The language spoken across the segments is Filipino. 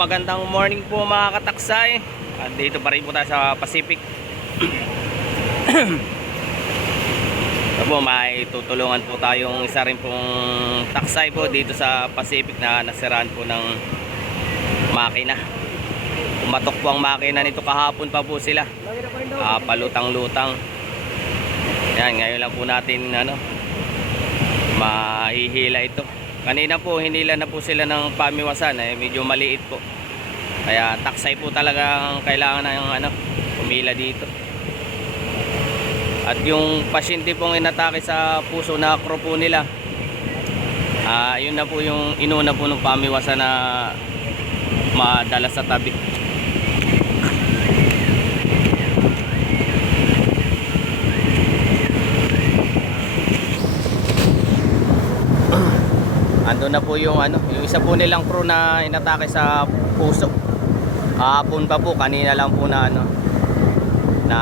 magandang morning po mga kataksay. Dito pa rin po tayo sa Pacific. So po, may tutulungan po tayong isa rin pong taksay po dito sa Pacific na nasiraan po ng makina. Umatok po ang makina nito kahapon pa po sila. Palutang-lutang. Yan, ngayon lang po natin mahihila ito. Kanina po hinila na po sila ng pamiwasan, medyo maliit po. Kaya taksay po talaga kailangan ng pumila dito. At yung pasyente pong inatake sa puso na akro po nila, yun na po yung inuna po ng pamiwasan na madala sa tabi. Ando na po yung yung isa po nilang crew na inatake sa puso. Kahapon pa po, kanina lang po na na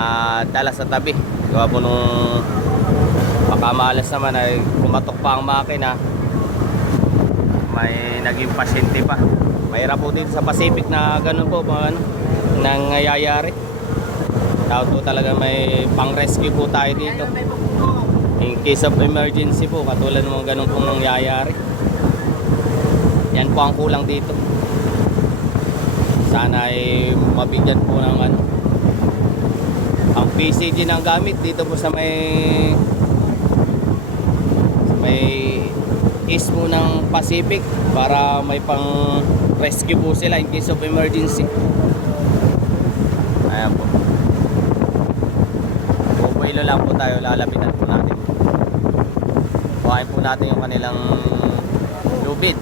dala sa tabi. Gawa po nung makamalas naman ay kumatok pa ang makina. May naging pasyente pa. Mahirap po dito sa Pacific na ganun po nangyayari. Tawag po talaga may pang-rescue po tayo dito. In case of emergency po, katulad ng mga ganun pong nangyayari. Yan po ang kulang dito. Sana ay mabigyan po ng ang PCG ng gamit dito po sa may east po ng Pacific para may pang rescue po sila in case of emergency. Ayan po. Pupuilo lang po tayo, lalapitan po natin. Buhayin po natin yung kanilang lubid.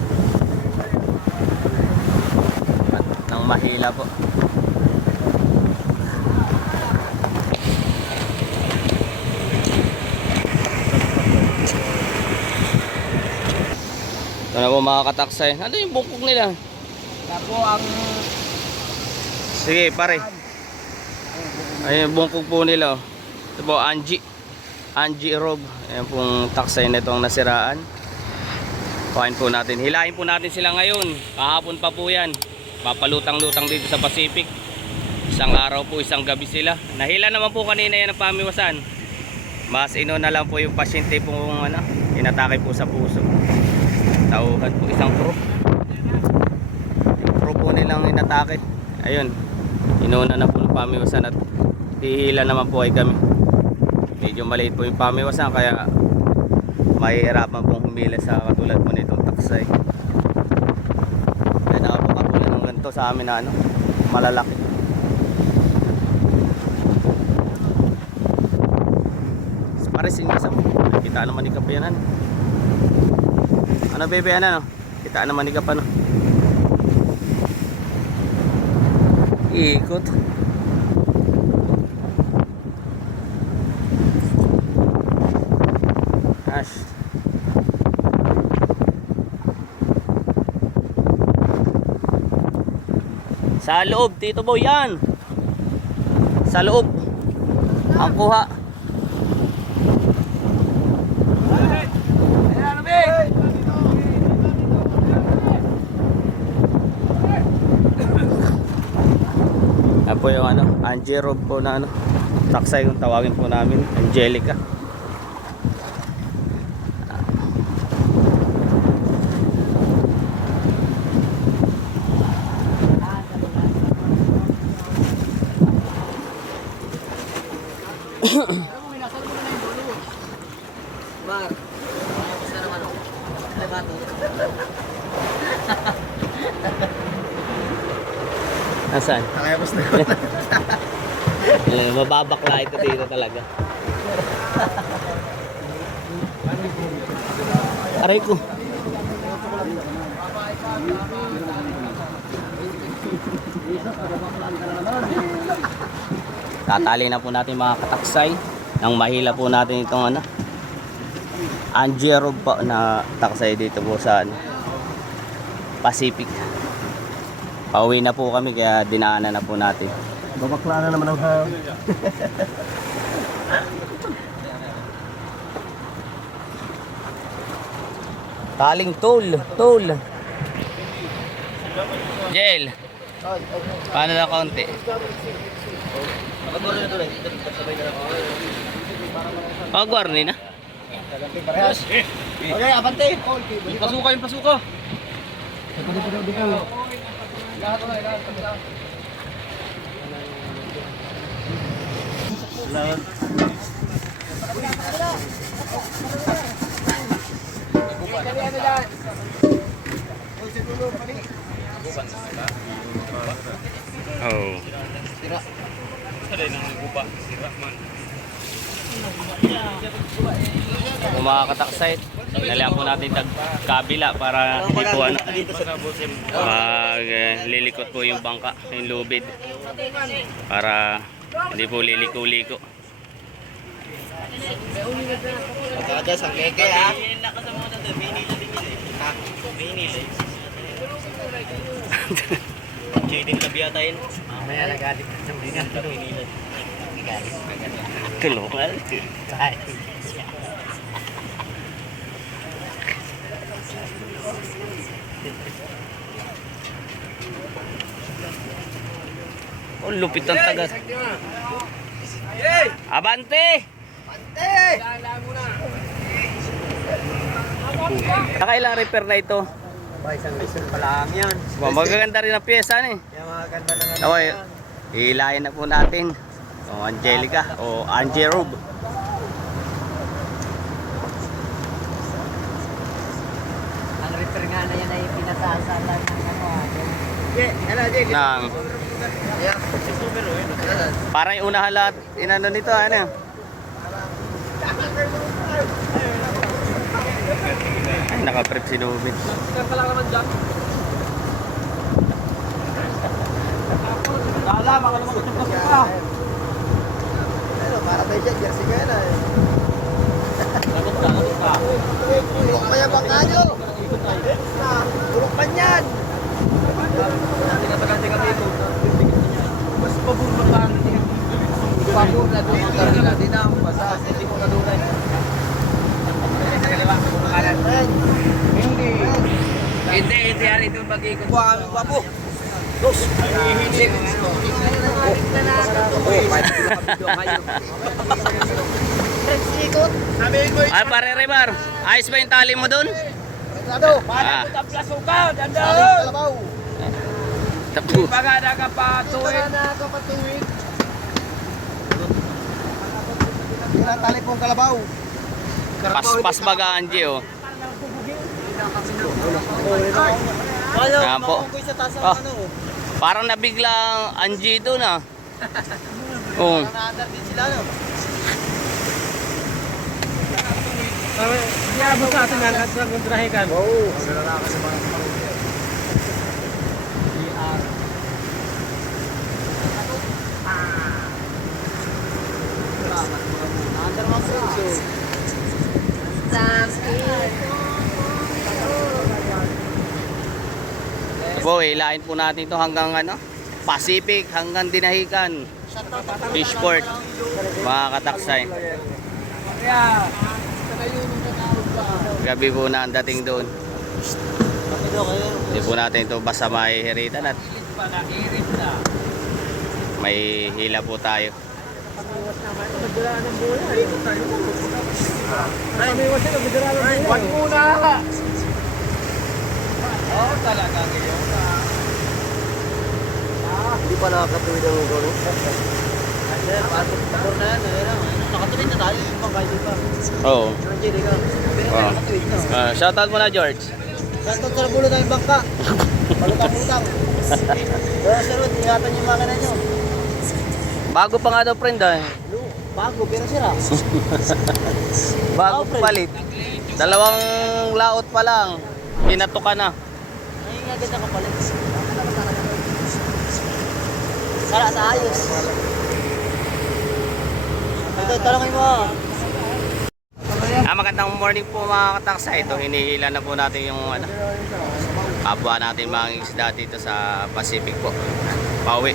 Mahila po. Ito na po mga kataksay. Ano yung bungkog nila? Ito po ang... Sige pare. Ayun yung bungkog po nila. Ito po Angie Rob. Ayan pong taksay na itong nasiraan. Kuhain po natin. Hilahin po natin sila ngayon. Kahapon pa po yan. Papalutang-lutang dito sa Pacific. Isang araw po, isang gabi sila. Nahila naman po kanina yan ang pamiwasan. Mas na lang po yung pasyente pong inatake po sa puso. Tauhan po isang crew. Yung crew po nilang inatake. Ayun, inuna na po ng pamiwasan at hihila naman po ay kami. Medyo maliit po yung pamiwasan kaya mahihirapan pong humila sa katulad po nitong taksay. Sa amin na malalaki. Paresin ka sa mo. Kita naman ni kapayanan. Ano bebe Kita naman ni kapan. Ikot. Ash. Sa loob, Tito Boy, yan. Sa loob. Ang kuha. Yan po yung Angie Rob po na taksay yung tawagin po namin, Angelica. Nasaan? Nakayapos na. Mababakla ito dito talaga. Aray ko. Tatali na po natin mga kataksay. Nang mahila po natin itong Angie Rob po na taksay dito po sa Pacific. Pauwi na po kami kaya dinaanan na po natin. Babakla na naman ang hang. Taling toll. Jel. Paano na kaunti? Pag-warni na. Okay, abante. Pasuka yung pasuka. Oh. Kung mga kataksite, nalihan po natin kabila para hindi po ano, lilikot po yung bangka, yung lubid. Para hindi po liliko-liko. Kada sa keke ha. Chidin na biyatain. Mamaya nagalit ka ng binan. Tulungan. Oh, lupit ang tagas. Abante! Nakailang repair na ito? Isang mission pa lang yan. Magaganda rin ang pyesa ni. Yung mga ganda ng ano Okay, yan. hihilahin na po natin. O Angelica o Angie Rob. Ang repair nga na yan ay pinasasalan ng ano. Okay, Nang parang yung unahan lahat inano nito ano. Ay, naka-prep si Nubin. Lala, baka naman gusto pasuka. Ano, para tayo dyan, jersey ka yan eh. Lagot ka. Tulok pa yan bangka nyo! Tulok pa yan! Tinataganti kami ito. Mas pabor na pa. Pabor na doon. Hindi na. Basta, hindi ko na doon. Hindi, ari doon mag-ikot. Buha kami papo. Dos. Ay, pare Remar, ayos ba yung tali mo dun? Ah, Plasuka, dandaan. Kalabaw! tapu. Pagada ka pa tuwid. Kapatuwid! Tinatali pong kalabaw! Paspas baga Angie oh. Ano? Yan po. Kung sa taas Ah. ano. Parang nabigla ang Angie doon ah. Oo. Na-under din sila no. Kaya mo sa atin ang sa kontrahikan. Oo! Under mo sa. Po, hilahin po natin ito hanggang ano, Pacific, hanggang Dinahican. Fishport. Mga kataksay. Kaya Gabi po na ang dating doon. Hindi po natin ito basta mahihiritan at irit na. may hila po tayo. Wag muna. Oh, talaga ngayon. Hindi pa nakakatuwid ang ulo. Sir, pasok pabor na yan. Nakatuwid na tayo yung bangkay dito. Oo. Angelica. Pero Oh. nakakatuwid na. Shoutout mo na George. Santot sa bulo tayong bangka. Palutang-lutang. Pero sir, ingatan yung mga nyo. Bago pa nga daw friend ah. Bago, pero sira. Bago palit. Dalawang laot pa lang. Binato ka na. Ay, nga ganda ka pala. Sara sa ayos. Ito, talangin mo. Magandang morning po mga kataksay. Ito, hinihila na po natin yung ano, kapwa natin mga isda dito sa Pacific po. Pauwi.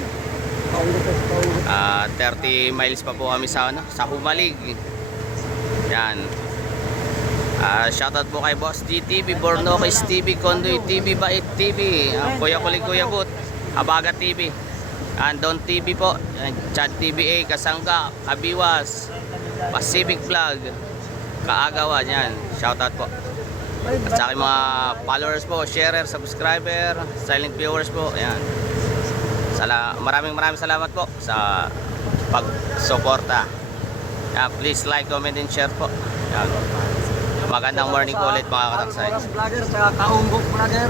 30 miles pa po kami sa ano, sa Humalig. Yan. Shoutout po kay Boss GTV, Bornokis TV, Condoy TV, Bait TV, Kuya Kulig Kuya Bot. Abaga TV. Andon TV po. Yan, Chad TVA, Kasangga, Kabiwas, Pacific Vlog, Kaagawan. Yan. Shoutout po. At sa aking mga followers po, sharer, subscriber, silent viewers po. Yan. Maraming salamat po sa pag-suporta. Yan, please like, comment, and share po. Yan. Magandang morning po ulit mga kataksay. Vlogger, tsaka Kaunggok Vlogger.